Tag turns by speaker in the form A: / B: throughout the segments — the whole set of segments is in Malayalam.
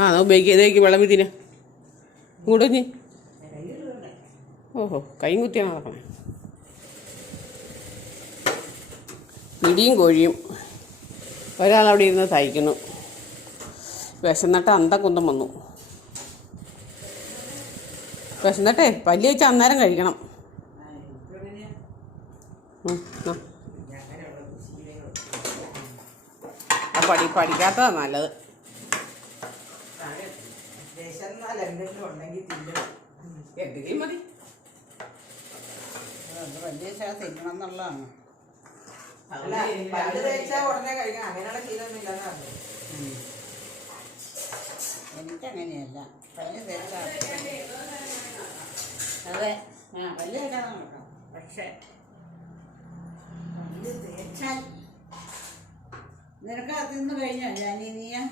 A: ആ എന്നാ ഉപയോഗിക്കുക ഇതേക്ക് വെള്ളം വീതിന് ഇങ്ങോട്ട് ഓഹോ കൈ കുത്തിയാണ് നടക്കണം പിടിയും കോഴിയും. അവിടെ ഇരുന്ന് തയ്ക്കുന്നു വിശന്നിട്ട് അന്തക്കുന്തം വന്നു. വിശന്നിട്ടേ പല്ലി വെച്ച് അന്നേരം കഴിക്കണം. പഠി പഠിക്കാത്തതാണ് നല്ലത്.
B: എന്തെങ്കിലും ഉണ്ടെങ്കിൽ തിന്നും.
A: എന്തെങ്കിലും മതി.
C: അത് വലിയ ശാ തിന്നണം എന്നുള്ളതാണ്.
B: അല്ല പല്ല് തേച്ചാൽ ഉടനെ കഴിക്കണം. അങ്ങനെയുള്ള ശീലമൊന്നും ഇല്ലെന്ന് പറഞ്ഞു.
C: എനിക്കങ്ങനെയല്ല. പല്ല് തേച്ചാൽ അതെ. ആ പല്ല് തേക്കാൻ നോക്കാം പക്ഷേ പല്ല് തേച്ചാൽ നിനക്ക് അതിന്ന് കഴിഞ്ഞോ ഞാൻ നീയാ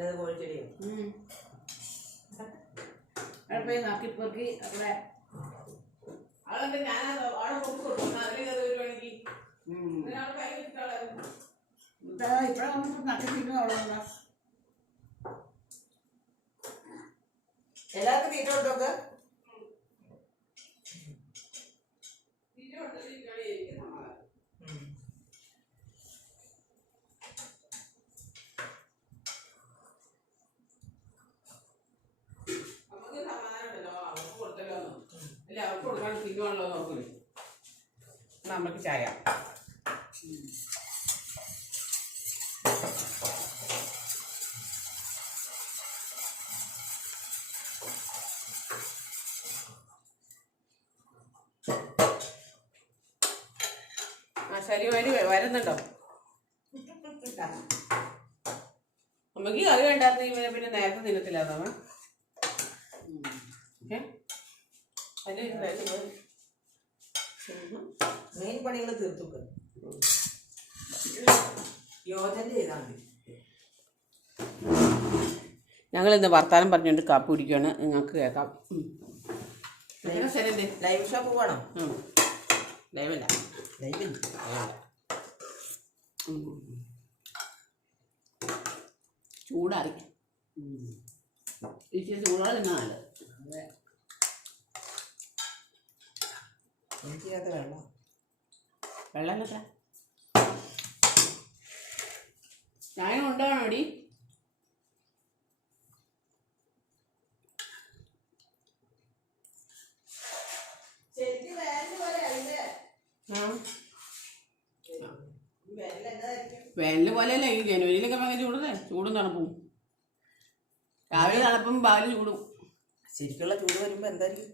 B: ഇന്നത് കോഴിച്ചെടിയും?
C: അവിടെ പോയി നോക്കിപ്പോക്കി അവിടെ.
A: അതുകൊണ്ട് ഞാനത് അവിടെ കൊടുത്തു അതിൽ വരുവാണെങ്കിൽ
C: ഉം.
A: ഇതിനവിടെ കൈ വെച്ചിട്ടുള്ളത്
C: ഇതാ ഇവിടെ വന്നിട്ട് നക്കി തിന്നുള്ളൂ
B: എല്ലാവർക്കും തീറ്റ കൊടുത്തൊക്കെ
A: നമുക്ക് സമാധാനമുണ്ടല്ലോ അവർക്ക് കൊടുത്തല്ലോ അല്ല അവർക്ക് കൊടുക്കാൻ തിന്നുവാണല്ലോ നോക്കൂലേ നമുക്ക് ചായ. ശരിമാരി വരുന്നുണ്ടോ? അമ്മയ്ക്ക് കറി വേണ്ടായിരുന്നു പിന്നെ നേരത്തെ തിന്നത്തില്ലാതമ്മ ഏ? അതിന്.
B: മെയിൻ പണികൾ തീർത്തു യോജന ചെയ്താൽ മതി.
A: ഞങ്ങൾ ഇന്ന് വർത്താനം പറഞ്ഞുകൊണ്ട് കാപ്പി കുടിക്കുകയാണ് നിങ്ങൾക്ക് കേൾക്കാം.
B: ലൈവ് ഷോപ്പ് പോകണം.
A: ലൈവല്ല.
B: ലൈവ്
A: ഉം. ചൂടാറി. ഇച്ചിരി ചൂടോടെ നല്ലത്.
C: അതെ
B: എനിക്കകത്ത് വെള്ളം.
A: വെള്ളം കിട്ടാ. ചായ കൊണ്ടുപോകണം അടി
B: ശരിക്കും വേനൽ
A: പോലെയല്ല? ഈ ജനുവരിയിലൊക്കെ ഭയങ്കര ചൂടല്ലേ ചൂടും തണുപ്പും. രാവിലെ തണുപ്പും പകൽ ചൂടും.
B: ശരിക്കുള്ള ചൂട് വരുമ്പോ എന്തായിരിക്കും?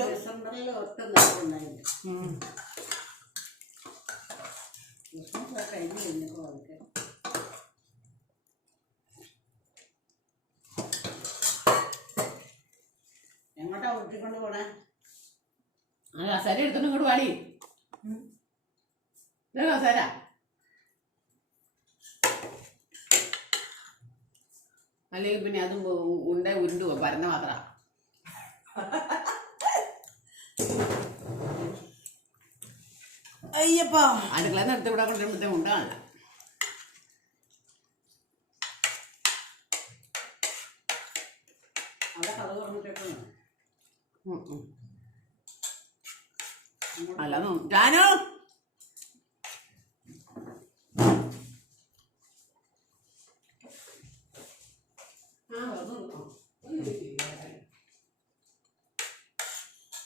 C: ഡിസംബറിൽ ഒട്ടും. ക്രിസ്മസ് കഴിഞ്ഞ് കഴിഞ്ഞപ്പോൾ എങ്ങോട്ടാ ഊട്ടിക്കൊണ്ട് പോണേ?
A: ആ കസേര എടുത്തോണ്ട് ഇങ്ങോട്ട് പാടി കസേര. അല്ലെങ്കിൽ പിന്നെ അതും ഉണ്ട ഉരുണ്ടുവോ പരന്ന മാത്ര.
B: അയ്യപ്പാ.
A: നിന്ന് എടുത്ത് ഇവിടെ കൊണ്ടുവരുമ്പോഴത്തേക്കും ഉണ്ട കാണില്ല
C: അവിടെ കഥ പറഞ്ഞിട്ടൊക്കെ
A: ഉം, ഉം. അല്ലാതെ ജാനോ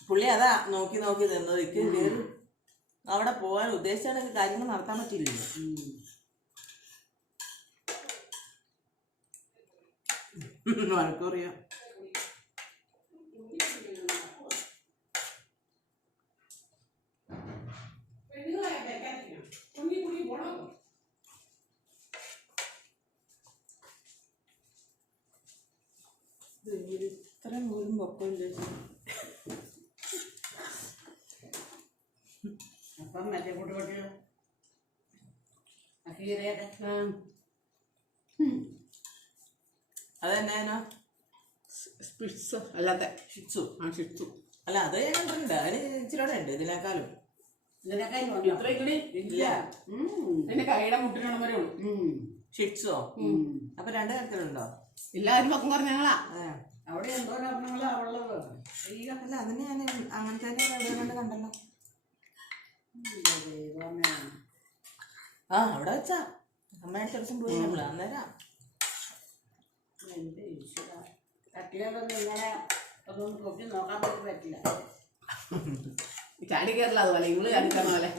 B: പുള്ളി അതാ നോക്കി നോക്കി നിന്നത് ഇക്ക് അവിടെ പോകാൻ ഉദ്ദേശിച്ചാണെങ്കിൽ കാര്യങ്ങൾ നടത്താൻ പറ്റില്ലല്ലോ. വഴക്കറിയാം ഇത്രയും പോലും പൊക്കമില്ല
C: അപ്പം മറ്റേ കുട്ടികൾക്ക് അഹീരയുടെ
B: അത് തന്നെയാണോ
A: സ്പിറ്റ്സ് അല്ലാതെ.
B: ഷിറ്റ്സു
A: ആ ഷിറ്റ്സു
B: അല്ല അത് ഞാൻ കണ്ടിട്ടുണ്ട് അതിന് ഇച്ചിരിയോടെ ഉണ്ട് ഇതിനേക്കാളും. ഇല്ല.
A: എന്റെ കൈയുടെ മുട്ടിനോളം വരെ ഉള്ളൂ.
B: ഷിറ്റ്സോ അപ്പൊ രണ്ട് തരത്തിലുണ്ടോ?
A: പക്കം
C: അവിടെ എന്തോ നമ്മളാ ഉള്ളത്. അയ്യോ
B: അല്ല അതിന് ഞാൻ അങ്ങനത്തെ എവിടെയോ കണ്ടല്ലോ. ആ അവിടെ വെച്ചാ. അമ്മയുടെ അടുത്ത ദിവസം പോയി നമ്മൾ അന്നേരം
C: ഈശ്വരാ. തട്ടിയാലൊന്നും ഇങ്ങനെ ഒന്നും പൊക്കി നോക്കാൻ പോലും പറ്റില്ല.
A: ചാടി കയറില്ല അതുപോലെ ഇവൾ ചാടി കയറുന്ന പോലെ.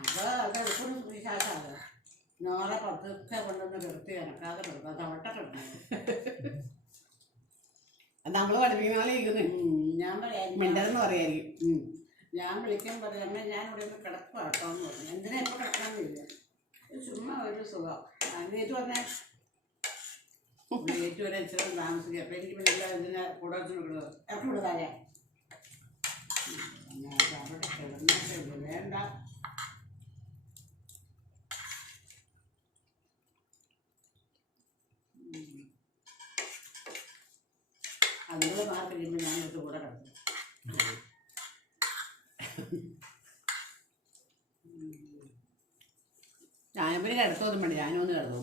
C: അപ്പൊ അത് എപ്പോഴും വിശ്വാസമാണ് നാളെ പതുക്കെ കൊണ്ടുവന്ന് നിർത്തി അത് അവിടെ കിടക്കണം
A: അത് നമ്മൾ പഠിപ്പിക്കുന്ന പോലെ ഇരിക്കുന്നു.
C: ഞാൻ പറയാം
A: മിണ്ടതെന്ന് പറയായിരിക്കും.
C: ഞാൻ വിളിക്കാൻ പറയാം ഞാൻ ഇവിടെ നിന്ന് കിടക്കുക കേട്ടോ എന്ന് പറഞ്ഞു. എന്തിനാ ഇപ്പൊ കിടക്കാന്നില്ല ചുമ്മാ ഒരു സുഖം. അന്നേറ്റ് പറഞ്ഞേ. ഏറ്റവും വരെ ഇച്ചിരി താമസിക്കുക അപ്പൊ എനിക്ക് പിന്നെ ഇതിനെ കൂടെ വിടുന്നത് എപ്പോഴും അവിടെ കിടന്നിട്ട് വേണ്ട. അതുപോലെ മാർക്ക് കഴിയുമ്പോൾ ഞാൻ എടുത്ത് കൂടെ കിടക്കും.
A: ഞാൻ പിന്നെ കിടത്തോന്നും വേണ്ട. ഞാനും ഒന്ന് കിടന്നു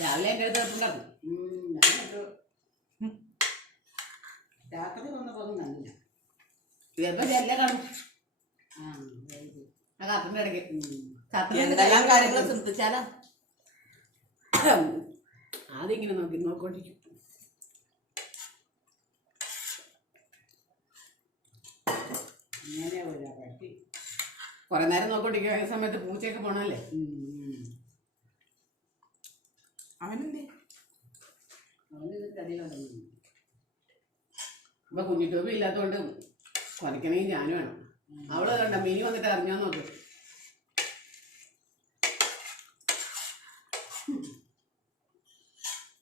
A: രാവിലെ എന്റെ അടുത്ത്
C: ഉം, ഞാനൊരു രാത്രി വന്നപ്പോ ഒന്നും കണ്ടില്ല.
A: ചിലപ്പോ ചെല്ല കാണും.
C: ആ.
A: ആ കത്തിന്റെ ഇടയ്ക്ക്
B: എന്തെല്ലാം കാര്യങ്ങൾ ശ്രദ്ധിച്ചാലാ
A: അതിങ്ങനെ നോക്കി നോക്കോണ്ടിരിക്കും
C: ഇങ്ങനെ ഒരു
A: കുറെ നേരം നോക്കോണ്ടിരിക്കും ആ സമയത്ത് പൂച്ചയൊക്കെ പോണല്ലേ.
B: അവനെന്തേ?
C: അവന്
A: ഇപ്പൊ കുഞ്ഞിട്ടോപ്പി ഇല്ലാത്തതുകൊണ്ട് കുറയ്ക്കണമെങ്കിൽ ഞാൻ വേണം. അവൾ കണ്ട മിനി വന്നിട്ട് അറിഞ്ഞോ നോക്ക്.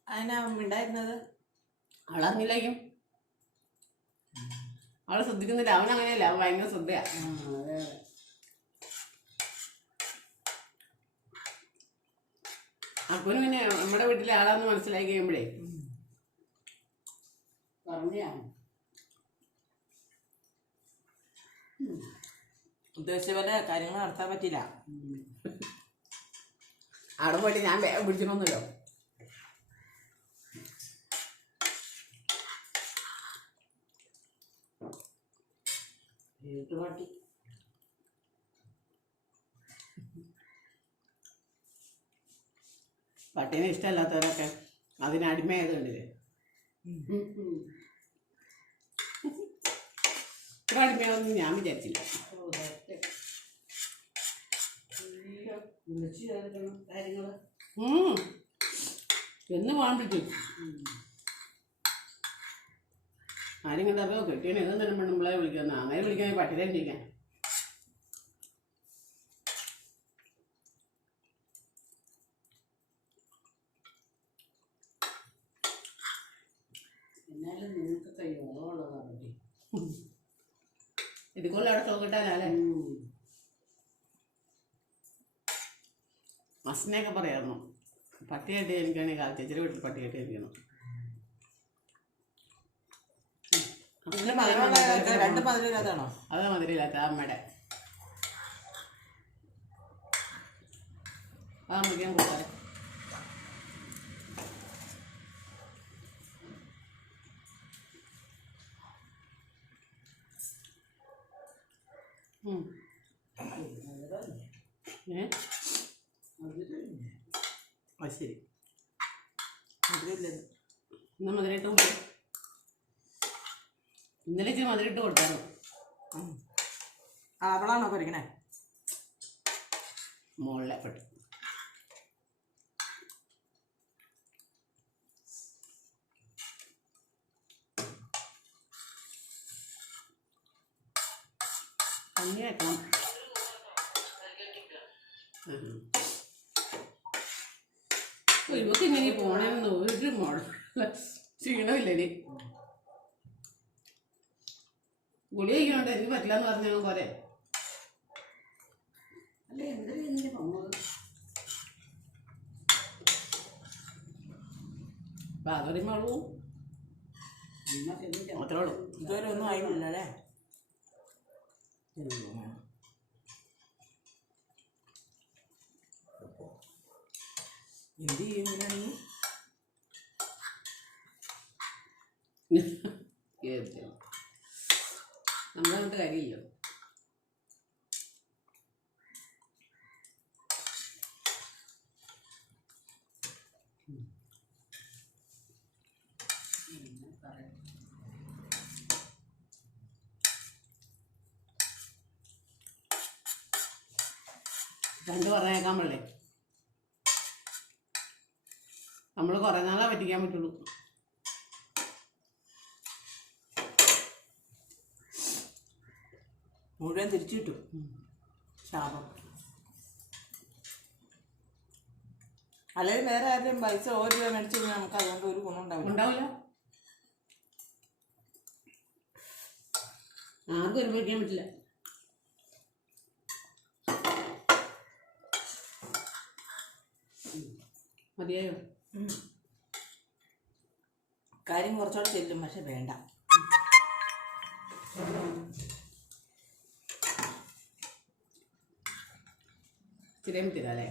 B: അതിനാ ഉണ്ടായിരുന്നത്
A: അവളറിഞ്ഞില്ലായിരിക്കും അവളെ ശ്രദ്ധിക്കുന്നില്ല. അവൻ അങ്ങനെയല്ല. അവൻ ഭയങ്കര ശ്രദ്ധയാ.
C: ആ
A: അപ്പന് പിന്നെ നമ്മുടെ വീട്ടിലെ ആളാന്ന് മനസ്സിലാക്കി കഴിയുമ്പോഴേ
C: പറഞ്ഞാണ്
B: ഉദ്ദേശിച്ച പോലെ കാര്യങ്ങൾ നടത്താൻ പറ്റില്ല
A: അവിടെ പോയിട്ട് ഞാൻ വേഗം പിടിച്ചിട്ടൊന്നുമല്ലോ.
C: വീട്ടുപാട്ടി.
A: പട്ടീനെ ഇഷ്ടമല്ലാത്തവരൊക്കെ അതിന് അടിമയായതുകൊണ്ടില്ലേ ഇത്ര അടിമയാണെന്ന് ഞാൻ വിചാരിച്ചില്ല. ഉം. എന്ന് പോകാൻ പറ്റും ആരും കണ്ടപ്പോ കെട്ടിയാണ് ഏത് നേരം പെണ്ണുമ്പിളെ വിളിക്കുന്ന അങ്ങനെ വിളിക്കാൻ പട്ടിനെ ഇരിക്കാൻ
C: എന്നാലും നിങ്ങൾക്കൊക്കെ യോഗമുള്ളതാണ്
A: ഇതുപോലെ അവിടെ തോക്കിട്ടാലേ മസിനെയൊക്കെ പറയായിരുന്നു. പട്ടി കെട്ടി എനിക്കാണെങ്കിൽ കാൽച്ചേച്ചിയുടെ വീട്ടിൽ പട്ടി കെട്ടി എനിക്കണം
B: ഇതിന് മധുരമുള്ള രണ്ട്
A: അത് മധുരമില്ലാത്ത അമ്മയുടെ. ആ
B: ശരി. മധുരമില്ലത്
A: ഇന്ന് മധുരമായിട്ട് ഇന്നലെ ഇച്ചിരി മധുരിട്ട് കൊടുത്തായിരുന്നു
B: ആ അവളാണോ പൊരിക്കണേ
A: മുകളിലെ പെട്ടു കഞ്ഞി വെക്കണം ഇവക്ക് ഇങ്ങനെ പോണേന്ന് ഒരു മോഡൽ ക്ഷീണമില്ലേ ഗുളി കഴിക്കണോണ്ട് എനിക്ക് പറ്റില്ല എന്ന് പറഞ്ഞാൽ പോരെ
C: അല്ല എന്തിനാ ഇതിന്റെ
A: മളവും
C: എന്നാ ചെന്നിട്ട്
A: അത്രേ ഉള്ളൂ.
B: ഇതുവരെ ഒന്നും ആയില്ല അല്ലേ എന്ത് ചെയ്യുന്നില്ല ഇങ്ങനെയാണെങ്കിൽ
A: നമ്മളങ്ങോട്ട് കാര്യമില്ലോ. രണ്ട് പറഞ്ഞേക്കാൻ പാടില്ലേ നമ്മൾ കുറേ നാളെ പറ്റിക്കാൻ പറ്റുള്ളൂ.
B: മുഴുവൻ തിരിച്ചു കിട്ടും ശാപം. അല്ലെങ്കിൽ വേറെ ആരുടെയും പൈസ ഓരോ രൂപ മേടിച്ചു കഴിഞ്ഞാൽ നമുക്ക് അതുകൊണ്ട് ഒരു ഗുണം ഉണ്ടാവില്ല.
A: ഉണ്ടാവില്ല. ആർക്കും ഒരു പറ്റിക്കാൻ പറ്റില്ല. മതിയായോ?
B: കാര്യം കുറച്ചുകൂടെ ചെല്ലും പക്ഷെ വേണ്ട.
A: ഇത്തിരിയും തരാം അല്ലേ